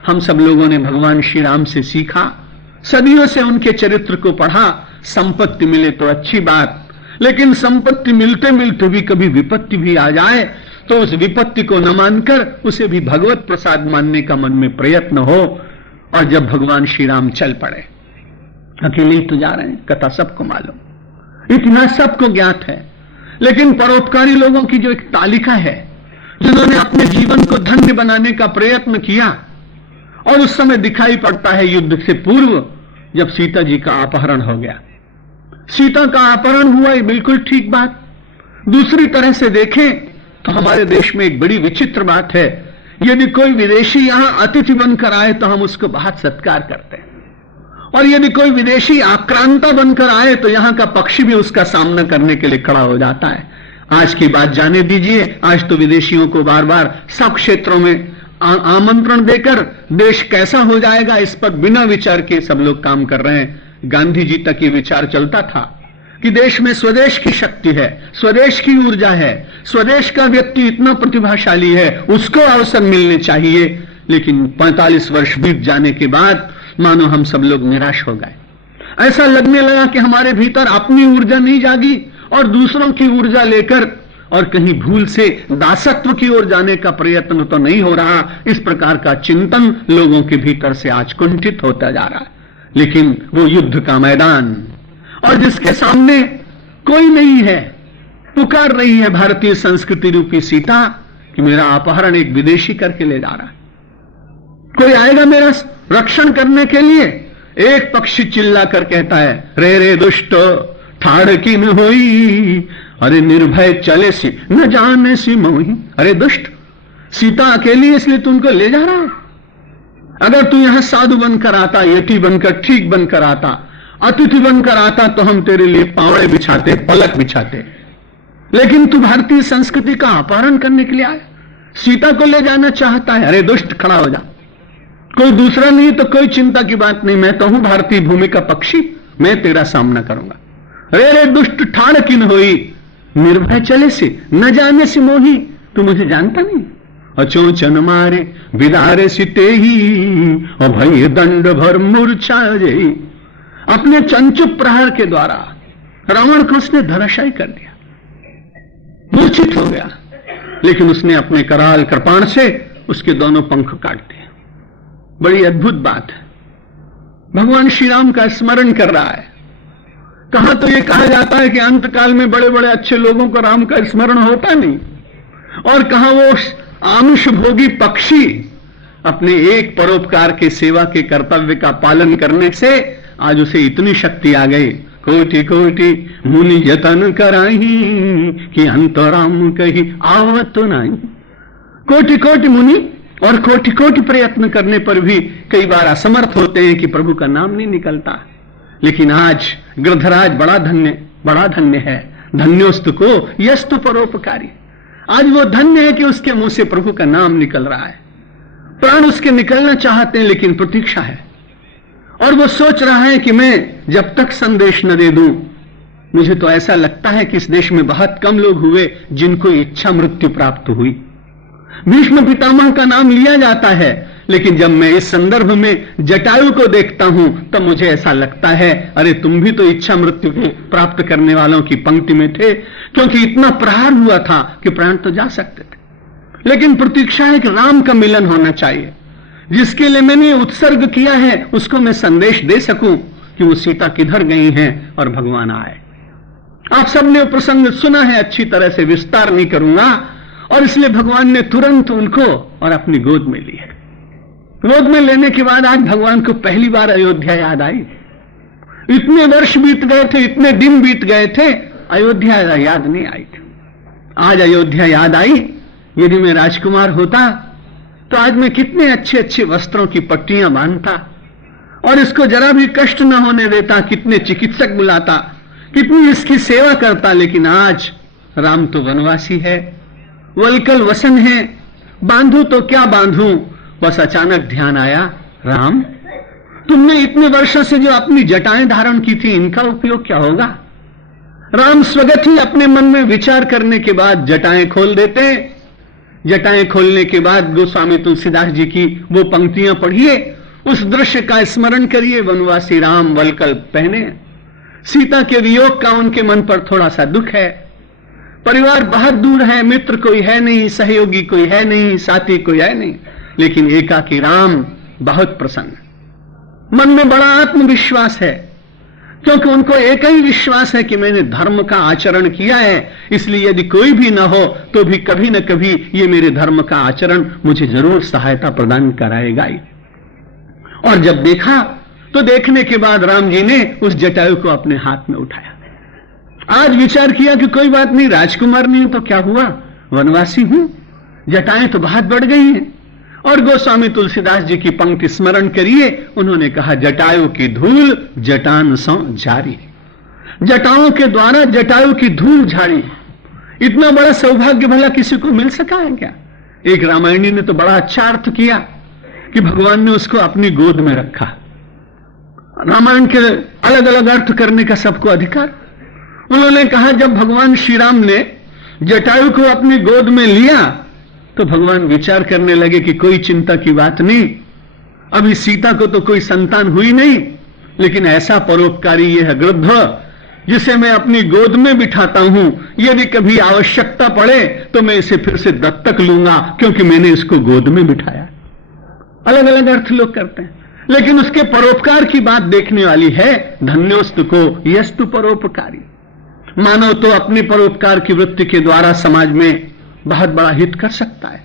हम सब लोगों ने भगवान श्री राम से सीखा, सदियों से उनके चरित्र को पढ़ा। संपत्ति मिले तो अच्छी बात, लेकिन संपत्ति मिलते मिलते भी कभी विपत्ति भी आ जाए तो उस विपत्ति को न मानकर उसे भी भगवत प्रसाद मानने का मन में प्रयत्न हो। और जब भगवान श्री राम चल पड़े, अकेले ही तो जा रहे हैं, कथा सबको मालूम, इतिहास सबको ज्ञात है, लेकिन परोपकारी लोगों की जो एक तालिका है, जिन्होंने अपने जीवन को धन्य बनाने का प्रयत्न किया, और उस समय दिखाई पड़ता है युद्ध से पूर्व जब सीता जी का अपहरण हो गया। सीता का अपहरण हुआ, ये बिल्कुल ठीक बात। दूसरी तरह से देखें तो हमारे देश में एक बड़ी विचित्र बात है, यदि कोई विदेशी यहां अतिथि बनकर आए तो हम उसको बहुत सत्कार करते हैं, और यदि कोई विदेशी आक्रांता बनकर आए तो यहां का पक्षी भी उसका सामना करने के लिए खड़ा हो जाता है। आज की बात जाने दीजिए, आज तो विदेशियों को बार बार सब क्षेत्रों में आमंत्रण देकर देश कैसा हो जाएगा इस पर बिना विचार के सब लोग काम कर रहे हैं। गांधी जी तक ये विचार चलता था कि देश में स्वदेश की शक्ति है, स्वदेश की ऊर्जा है, स्वदेश का व्यक्ति इतना प्रतिभाशाली है, उसको अवसर मिलने चाहिए। लेकिन 45 वर्ष बीत जाने के बाद मानो हम सब लोग निराश हो गए। ऐसा लगने लगा कि हमारे भीतर अपनी ऊर्जा नहीं जागी और दूसरों की ऊर्जा लेकर और कहीं भूल से दासत्व की ओर जाने का प्रयत्न तो नहीं हो रहा। इस प्रकार का चिंतन लोगों के भीतर से आज कुंठित होता जा रहा है। लेकिन वो युद्ध का मैदान, और जिसके सामने कोई नहीं है, पुकार रही है भारतीय संस्कृति रूपी सीता कि मेरा अपहरण एक विदेशी करके ले जा रहा है, कोई आएगा मेरा रक्षण करने के लिए। एक पक्षी चिल्ला कर कहता है, रे रे दुष्ट ठाड़ की न होई, अरे निर्भय चले सी न जाने सी मोही। अरे दुष्ट, सीता अकेली इसलिए तू उनको ले जा रहा है? अगर तू यहां साधु बनकर आता, यति बनकर, ठीक बनकर आता, अतिथि बनकर आता तो हम तेरे लिए पावड़े बिछाते, पलक बिछाते। लेकिन तू भारतीय संस्कृति का अपहरण करने के लिए आया, सीता को ले जाना चाहता है। अरे दुष्ट, खड़ा हो जा, कोई दूसरा नहीं तो कोई चिंता की बात नहीं, मैं तो हूं भारतीय भूमि का पक्षी, मैं तेरा सामना करूंगा। रे रे दुष्ट ठाड़ किन होई, निर्भय चले से न जाने से मोही, तू मुझे जानता नहीं। अचोचन मारे विदारे सिते ही, और भय दंड भर मूर्छा जई। अपने चंचुप प्रहार के द्वारा रावण को उसने धराशायी कर दिया, मूर्छित हो गया। लेकिन उसने अपने कराल कृपाण से उसके दोनों पंख काट दिए। बड़ी अद्भुत बात है, भगवान श्री राम का स्मरण कर रहा है। कहां तो यह कहा जाता है कि अंतकाल में बड़े बड़े अच्छे लोगों को राम का स्मरण होता नहीं, और कहां वो आमिष भोगी पक्षी अपने एक परोपकार के सेवा के कर्तव्य का पालन करने से आज उसे इतनी शक्ति आ गई। कोटि कोटि मुनि यतन कराही, कि अंतराम कही आवत नहीं। कोटि कोटि मुनि और कोटि कोटि प्रयत्न करने पर भी कई बार असमर्थ होते हैं कि प्रभु का नाम नहीं निकलता। लेकिन आज गृधराज बड़ा धन्य है। धन्योस्तु को यस्तु परोपकारी। आज वो धन्य है कि उसके मुंह से प्रभु का नाम निकल रहा है। प्राण उसके निकलना चाहते हैं लेकिन प्रतीक्षा है, और वो सोच रहा है कि मैं जब तक संदेश न दे दूं। मुझे तो ऐसा लगता है कि इस देश में बहुत कम लोग हुए जिनको इच्छा मृत्यु प्राप्त हुई। भीष्म पितामह का नाम लिया जाता है, लेकिन जब मैं इस संदर्भ में जटायु को देखता हूं तब मुझे ऐसा लगता है, अरे तुम भी तो इच्छा मृत्यु को प्राप्त करने वालों की पंक्ति में थे, क्योंकि इतना प्रहार हुआ था कि प्राण तो जा सकते थे। लेकिन प्रतीक्षा है कि राम का मिलन होना चाहिए। जिसके लिए मैंने उत्सर्ग किया है उसको मैं संदेश दे सकूं कि वो सीता किधर गई हैं और भगवान आए। आप सबने प्रसंग सुना है, अच्छी तरह से विस्तार नहीं करूंगा। और इसलिए भगवान ने तुरंत उनको और अपनी गोद में ली है। गोद में लेने के बाद आज भगवान को पहली बार अयोध्या याद आई। इतने वर्ष बीत गए थे, इतने दिन बीत गए थे, अयोध्या याद नहीं आई थी। आज अयोध्या याद आई। यदि मैं राजकुमार होता तो आज मैं कितने अच्छे अच्छे वस्त्रों की पट्टियां बांधता और इसको जरा भी कष्ट न होने देता, कितने चिकित्सक बुलाता, कितनी इसकी सेवा करता। लेकिन आज राम तो वनवासी है, वलकल वसन है, बांधू तो क्या बांधू। बस अचानक ध्यान आया, राम तुमने इतने वर्षों से जो अपनी जटाएं धारण की थी, इनका उपयोग क्या होगा? राम स्वगत ही अपने मन में विचार करने के बाद जटाएं खोल देते, जटाएं खोलने के बाद गोस्वामी तुलसीदास जी की वो पंक्तियां पढ़िए, उस दृश्य का स्मरण करिए। वनवासी राम वलकल्प पहने, सीता के वियोग का उनके मन पर थोड़ा सा दुख है, परिवार बहुत दूर है, मित्र कोई है नहीं, सहयोगी कोई है नहीं, साथी कोई है नहीं, लेकिन एकाकी राम बहुत प्रसन्न। मन में बड़ा आत्मविश्वास है, क्योंकि उनको एक ही विश्वास है कि मैंने धर्म का आचरण किया है, इसलिए यदि कोई भी ना हो तो भी कभी न कभी ये मेरे धर्म का आचरण मुझे जरूर सहायता प्रदान कराएगा ही। और जब देखा तो देखने के बाद राम जी ने उस जटायु को अपने हाथ में उठाया। आज विचार किया कि कोई बात नहीं, राजकुमार नहीं तो क्या हुआ, वनवासी हूं, जटाएं तो बहुत बढ़ गई हैं। और गोस्वामी तुलसीदास जी की पंक्ति स्मरण करिए, उन्होंने कहा जटायु की धूल जटान सो जारी, जटाओं के द्वारा जटायु की धूल झाड़ी। इतना बड़ा सौभाग्य भला किसी को मिल सका है क्या? एक रामायणी ने तो बड़ा अच्छा अर्थ किया कि भगवान ने उसको अपनी गोद में रखा। रामायण के अलग अलग अर्थ करने का सबको अधिकार। उन्होंने कहा जब भगवान श्री राम ने जटायु को अपनी गोद में लिया तो भगवान विचार करने लगे कि कोई चिंता की बात नहीं, अभी सीता को तो कोई संतान हुई नहीं, लेकिन ऐसा परोपकारी ये है गृध्र जिसे मैं अपनी गोद में बिठाता हूं, यदि कभी आवश्यकता पड़े तो मैं इसे फिर से दत्तक लूंगा, क्योंकि मैंने इसको गोद में बिठाया। अलग अलग अर्थ लोग करते हैं, लेकिन उसके परोपकार की बात देखने वाली है। धन्योस्तु को यस्तु परोपकारी। मानव तो अपने परोपकार की वृत्ति के द्वारा समाज में बहुत बड़ा हित कर सकता है।